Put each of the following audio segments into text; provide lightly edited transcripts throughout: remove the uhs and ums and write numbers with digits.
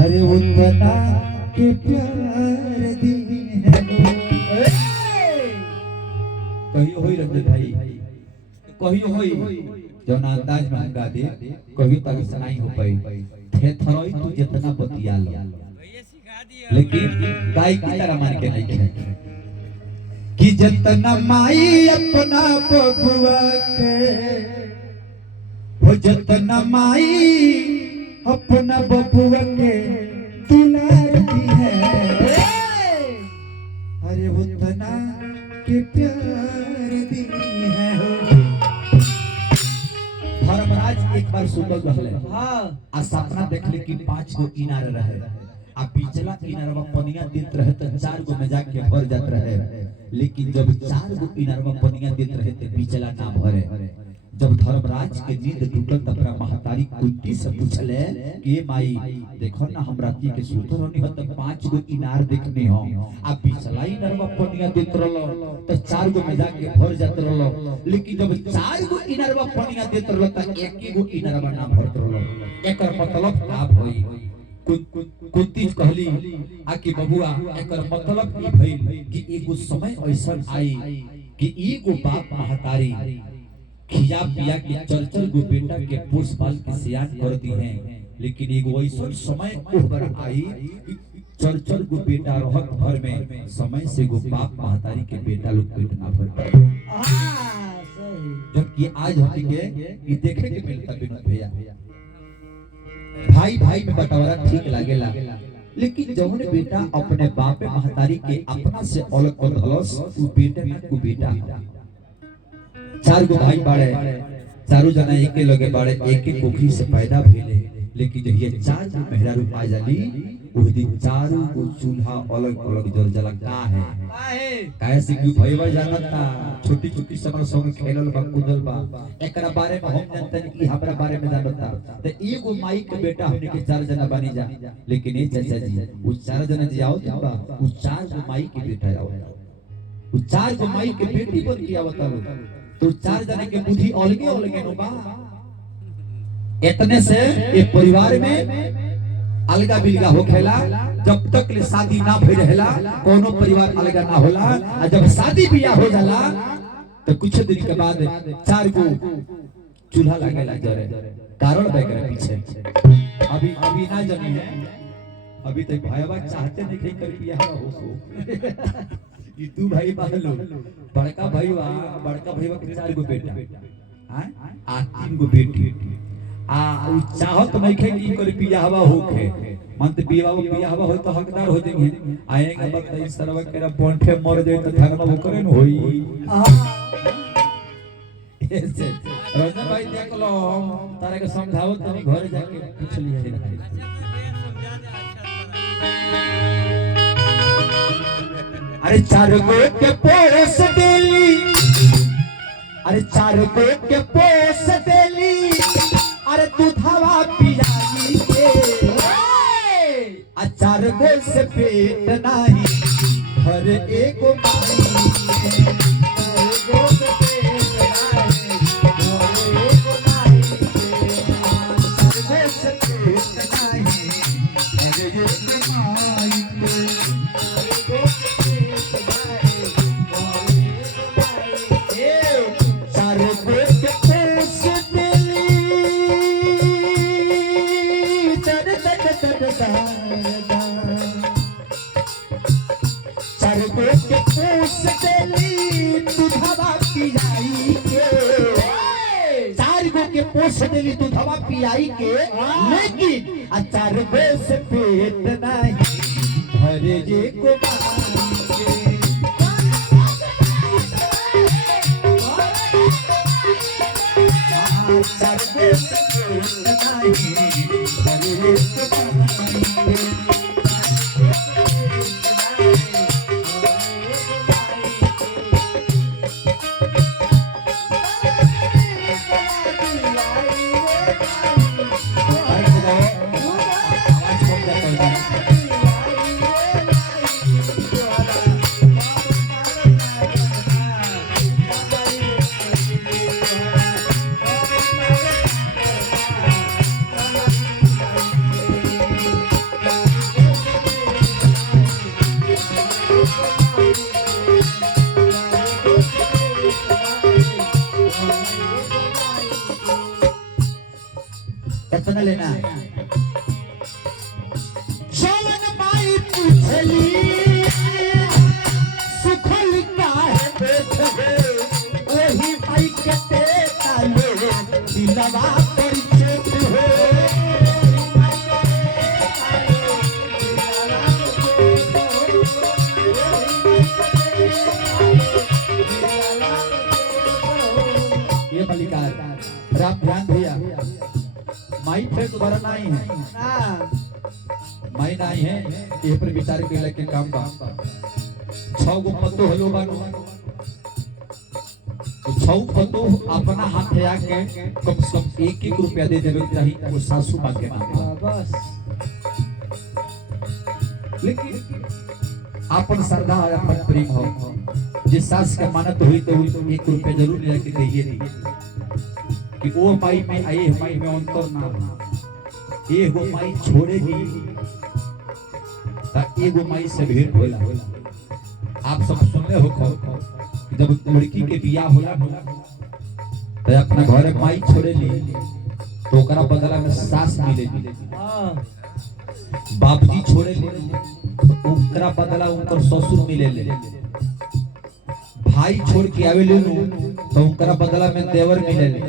अरे उतना के प्यार दी है कहियो होई रंजन भाई कहियो होई जौन अंदाज में हम गा दे कहियो तक सुनाई हो पाई थे थरोई तू जितना बतिया लो लेकिन गाय की तरह मान के नहीं है कि जितना माई अपना बबुआ के वो जितना माई अपना बबुआ के दुलारती है अरे उतना के प्यार दी है धर्मराज एक बार सुतल रहले हां आ सपना देखले कि 5 गो इनार रहे आ पिछला इनारवा पनिया देत रहे त 4 गो में जाके भर जात रहे लेकिन जब 4 गो इनारवा पनिया देत रहे त पिछला ना भरे जब धर्मराज के नींद टूटल त अपना महतारी कुंती से पूछले कि माई देखो ना हम राती के सुतो रहनी हो त 5 गो इनार देखने हो आ पिछला इनारवा पनिया देत रहलो त 4 गो में जाके भर जात रहलो लेकिन जब 4 गो इनारवा पनिया देत रहलो त एक गो इनारवा ना भरत रहलो एकर मतलब का भई कुंती कहली आ कि बबुआ एकर मतलब ई भइल कि एगो समय ऐसा आई कि एगो बाप महतारी खिया पिया के चल गो बेटा के पोस पाल के सियान करती हैं लेकिन एगो ऐसा समय ओहर आई चल गो बेटा रहत भर में समय से गो बाप महतारी के बेटा लोग पेट ना भर पाए जबकि आज हम के ई देखे के मिलता विनोद भैया भाई भाई में बंटवारा ठीक लागेला लेकिन जौन बेटा अपने बाप महतारी के अपना से अलग कर धलस उ बेटा ना को बेटा 4 गो भाई बाड़े चारों जना एके लगे बाड़े एके कोखी से पैदा भइले लेकिन जब ये 4 गो मेहरारू आ जाली ओह दिन चारों को चूल्हा अलग अलग जल जला का है काहे से कि भईवा जानता छोटी छोटी समर संग खेलल बा कूदल बा एकरा बारे में हम जानतन कि हमरा बारे में जानता त एगो माई के बेटा हमने के 4 जना बनी जा लेकिन ए चाचा जी उ 4 जना जे आओ बा उ 4 गो माई के बेटा आओ उ 4 गो माई के बेटी बन के आवता तो 4 जना के बुद्धि अलगे अलगे नो बा इतने से एक परिवार में अलगा बिलगा होखेला जब तक ले शादी ना भई रहेला कोनो परिवार अलगा ना होला आ जब शादी बियाह हो जाला तो कुछ दिन के बाद 4 गो चूल्हा लागेला जरे कारण बेकर पीछे अभी ना जानी है अभी तक भाईवा चाहते नहीं कहीं कर बियाह हो ये तू भाई बाहलो बड़का भाईवा के 4 गो बेटा हां आ 3 गो बेटी आ उ चाहत नहीं खे कि कर बियाहवा होखे मंत बियाहवा हो तो हकदार हो जाएंगे आएगा बात इस सरवा केरा बोंठे मर जाए तो धर्म वो करे न होई ऐसे रंजन भाई देख लो तारे के समझाओ तनी घर जाके पूछ लिया अरे 4 गो के पोस देली अरे 4 गो के पोस देली अरे दूधवा पियाई के 4 गो से पेट नाही हर एगो माई पोस देली दूधवा पियाई के लेकिन 4 गो से पेट नहीं भरे जे को जवन माई पूछली सुखल काहे बैठे वही माई के देता लो दिलवा पर चेत हो ये मलिकार राम ध्यान भैया माई फिर दोबारा नहीं है माई नहीं है ये पर विचार के लेके काम बा 6 गो पत्तो हलो बानो तो 6 पत्तो अपना हाथ है आके कम से कम 1 रुपया दे देवे चाहिए वो सासू मां के नाम बस लेकिन अपन श्रद्धा अपन प्रेम हो जिस सास के मानत हुई तो 1 रुपया जरूर लेके दइए दी कि वो माई में आए माई में अंतर ना ये गो माई छोड़ेगी ता एगो माई से भेंट होला आप सब सुनले हो कि जब लड़की के बियाह होला तो अपना घर माई छोड़ेली तो ओकरा बदला में सास मिलेली बाबूजी छोड़ेली तो ओकरा बदला उनकर ससुर मिलेले भाई छोड़ के आवेले तो ओकरा बदला में देवर मिलेले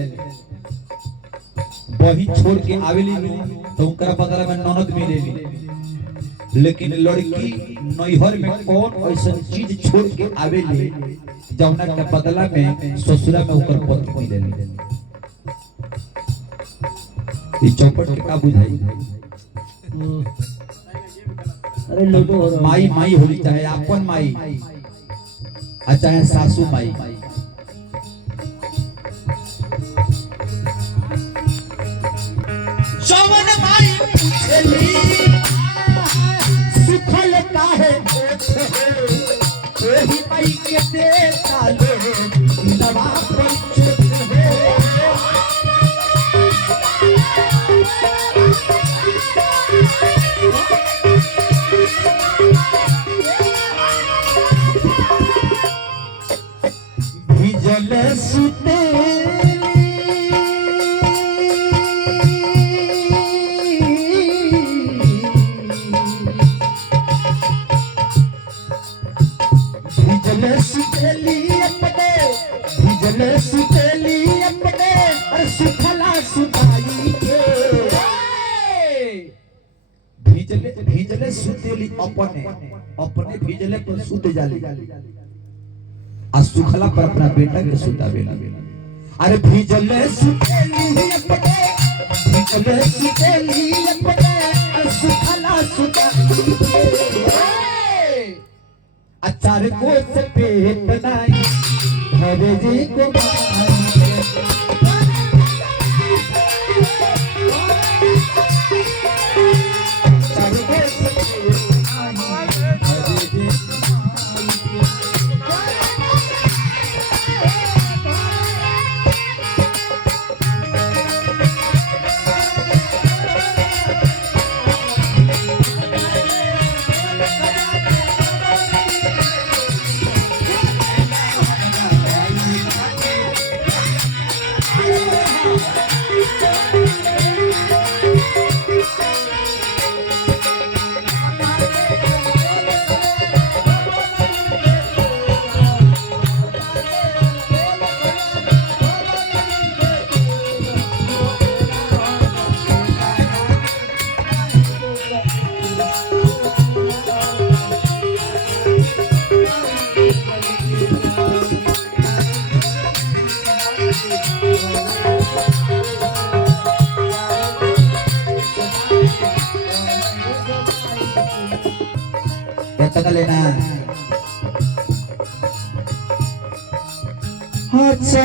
बहिन छोड़ के आवेली तो ओकरा बदला में ननद मिलेली लेकिन लड़की नैहर में कौन ऐसा चीज छोड़ के आवेली जौना के बदला में ससुरा में ओकर पति मिलेली ई चौपट के का बुझाई अरे लोगो माई माई होली चाहे अपन माई आ चाहे सासू माई जवन माई पूछली सुखल काहे वही माई के देता लो दवा पर चुप हो भिजल सुते भीजले सुतेली अपने भीजले पर सुते जाली आ सुखला पर अपना बेटा के सुतावेला अरे भीजले सुतेली अपने सुखला सुताली अचार को से पेट बनाई भरे जी को लेना अच्छा